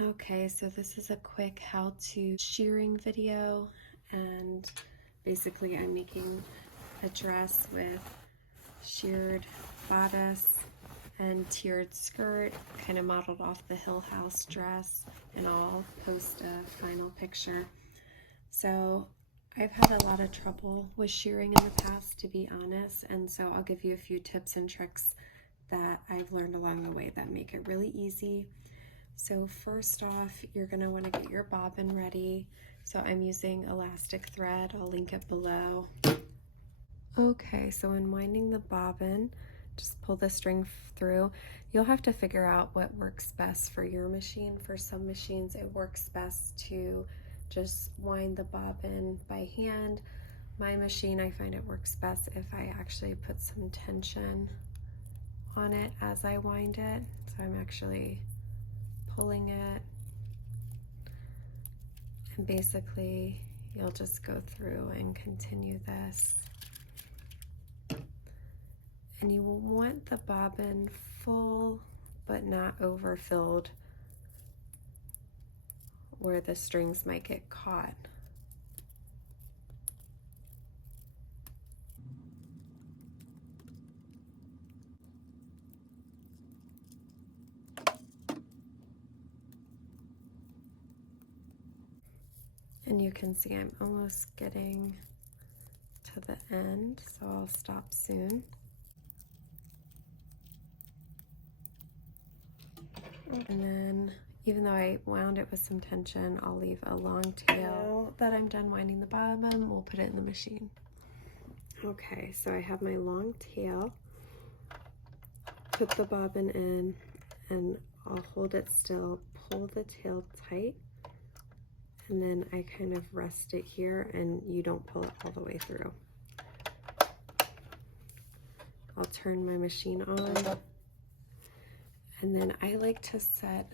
Okay, so this is a quick how-to shearing video, and basically I'm making a dress with shirred bodice and tiered skirt, kind of modeled off the Hill House dress, and I'll post a final picture. So I've had a lot of trouble with shearing in the past, to be honest, and so I'll give you a few tips and tricks that I've learned along the way that make it really easy. So first off, you're going to want to get your bobbin ready. So I'm using elastic thread. I'll link it below. Okay, so in winding the bobbin, just pull the string through. You'll have to figure out what works best for your machine. For some machines, it works best to just wind the bobbin by hand. My machine, I find it works best if I actually put some tension on it as I wind it. So I'm actually pulling it, and basically you'll just go through and continue this. And you will want the bobbin full but not overfilled where the strings might get caught. And you can see I'm almost getting to the end, so I'll stop soon. And then, even though I wound it with some tension, I'll leave a long tail. Now that I'm done winding the bobbin, we'll put it in the machine. Okay, so I have my long tail. Put the bobbin in, and I'll hold it still, pull the tail tight, and then I kind of rest it here, and you don't pull it all the way through. I'll turn my machine on, and then I like to set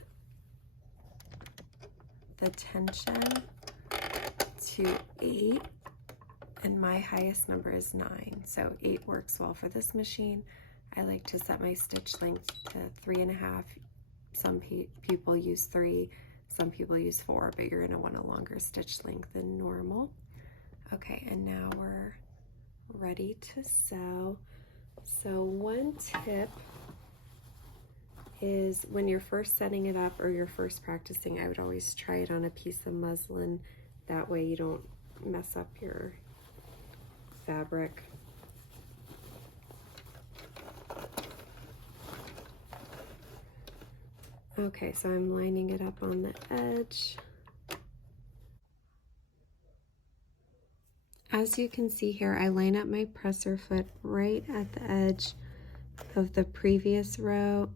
the tension to 8, and my highest number is 9, so 8 works well for this machine. I like to set my stitch length to 3.5. Some people use 3, some people use 4, but you're gonna want a longer stitch length than normal. Okay, and now we're ready to sew. So one tip is when you're first setting it up or you're first practicing, I would always try it on a piece of muslin. That way you don't mess up your fabric. Okay, so I'm lining it up on the edge. As you can see here, I line up my presser foot right at the edge of the previous row,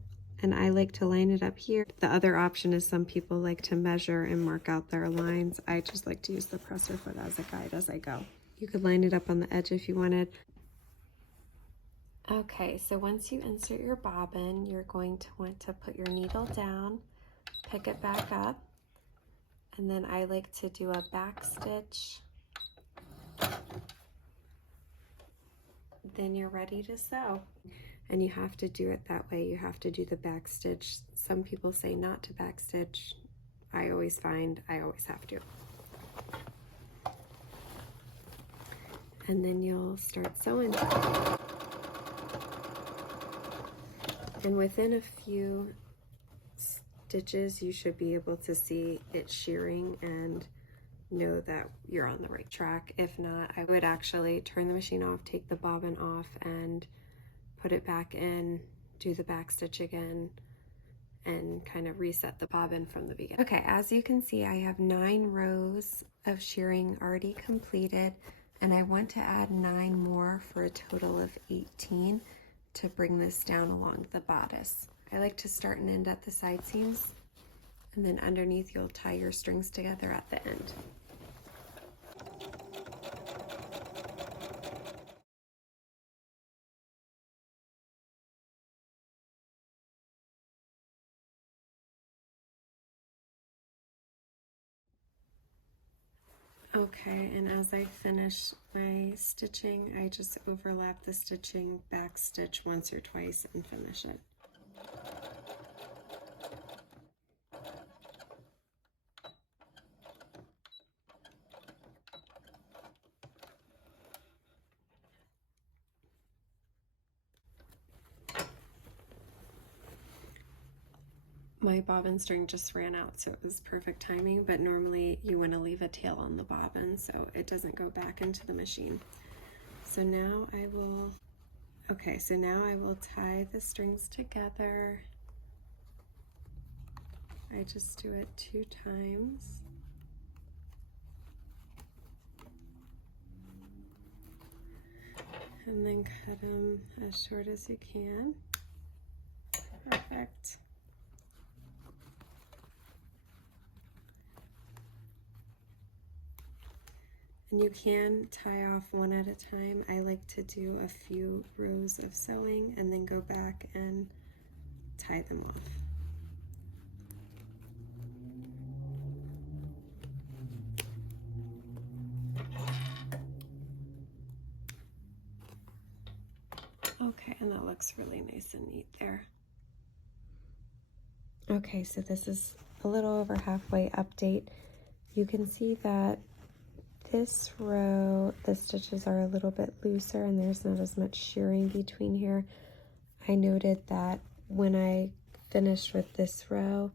and I like to line it up here. The other option is some people like to measure and mark out their lines. I just like to use the presser foot as a guide as I go. You could line it up on the edge if you wanted. Okay, so once you insert your bobbin, you're going to want to put your needle down, pick it back up, and then I like to do a back stitch. Then you're ready to sew. And you have to do it that way. You have to do the back stitch. Some people say not to back stitch. I always find I always have to. And then you'll start sewing. And within a few stitches, you should be able to see it shearing and know that you're on the right track. If not, I would actually turn the machine off, take the bobbin off, and put it back in, do the back stitch again, and kind of reset the bobbin from the beginning. Okay, as you can see, I have 9 rows of shearing already completed, and I want to add 9 more for a total of 18 to bring this down along the bodice. I like to start and end at the side seams, and then underneath you'll tie your strings together at the end. Okay, and as I finish my stitching, I just overlap the stitching, back stitch once or twice, and finish it. my bobbin string just ran out, so it was perfect timing, but normally you want to leave a tail on the bobbin so it doesn't go back into the machine. So now I will, okay, so now I will tie the strings together. I just do it 2 times. And then cut them as short as you can. Perfect. And you can tie off one at a time. I like to do a few rows of sewing and then go back and tie them off. Okay, and that looks really nice and neat there. Okay, so this is a little over halfway update. You can see that this row, the stitches are a little bit looser and there's not as much shirring between here. I noted that when I finished with this row,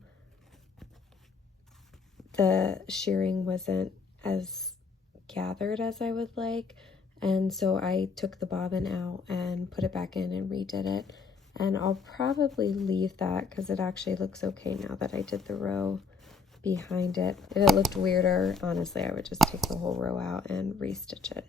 the shirring wasn't as gathered as I would like, and so I took the bobbin out and put it back in and redid it. And I'll probably leave that because it actually looks okay now that I did the row behind it. If it looked weirder, honestly, I would just take the whole row out and restitch it.